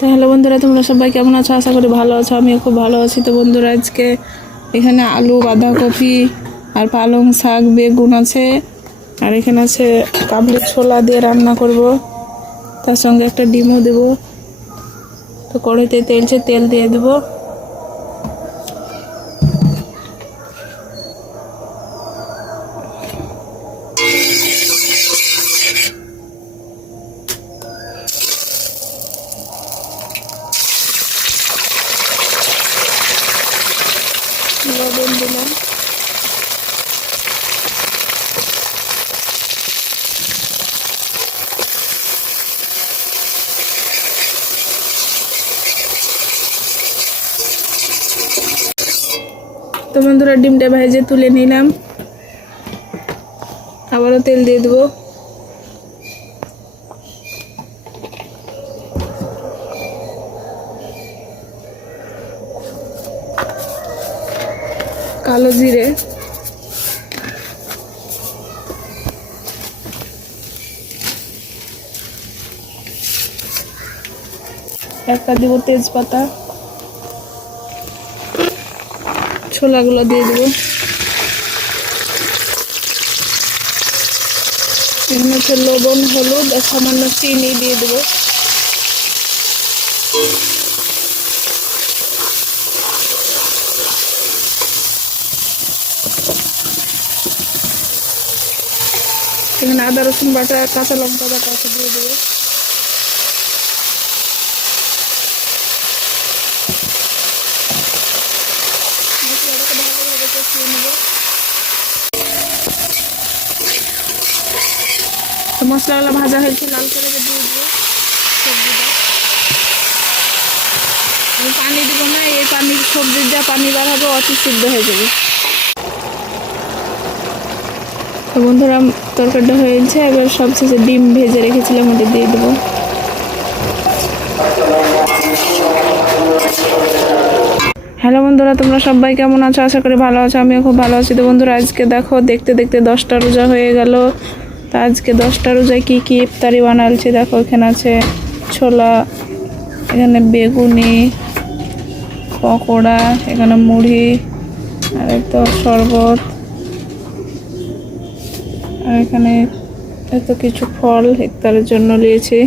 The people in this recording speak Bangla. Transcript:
তো হ্যালো বন্ধুরা, তোমরা সবাই কেমন আছো? আশা করি ভালো আছো। আমিও খুব ভালো আছি। তো বন্ধুরা, আজকে এখানে আলু, বাঁধাকপি আর পালং শাক, বেগুন আছে, আর এখানে আছে কাবলি ছোলা দিয়ে রান্না করব। তার সঙ্গে একটা ডিমও দেবো। তো কড়াইতে তেল দিয়ে দেবো। লবণ দিলাম। তো বন্ধুরা, ডিমটা ভেজে তুলে নিলাম। আবারও তেল দিয়ে দেবো। কালো জিরে, একটা দিব তেজপাতা, ছোলাগুলো দিয়ে দেবো। এখানে হচ্ছে লবণ, হলুদ আর সামান্য চিনি দিয়ে দেবো। এখানে আদা রসুন বাটা, কাঁচা লঙ্কা বাটা আছে, দিয়ে দেবো। মশলাটাকে ভালোভাবে কষিয়ে নেবো। তো মশলাগুলো ভাজা হয়েছে, লাল করে দিয়ে দেবো সবজিটা। আমি পানি দিব না, এই পানি সবজির যা পানি বার হবে অতি সিদ্ধ হয়ে যাবে। তো বন্ধুরা, তরকারিটা হয়েছে। এবার সবশেষে ডিম ভেজে রেখেছিলাম, ওটা দিয়ে দেবো। হ্যালো বন্ধুরা, তোমরা সবাই কেমন আছো? আশা করি ভালো আছো। আমিও খুব ভালো আছি। তো বন্ধুরা, আজকে দেখো, দেখতে দেখতে 10টা রোজা হয়ে গেল। তা আজকে 10টা রোজায় কী কী ইফতারি বানালছি দেখো। এখানে আছে ছোলা, এখানে বেগুনি, পকোড়া, এখানে মুড়ি, আর তো শরবত, আর এখানে এত কিছু ফল ইফতারের জন্য নিয়েছি।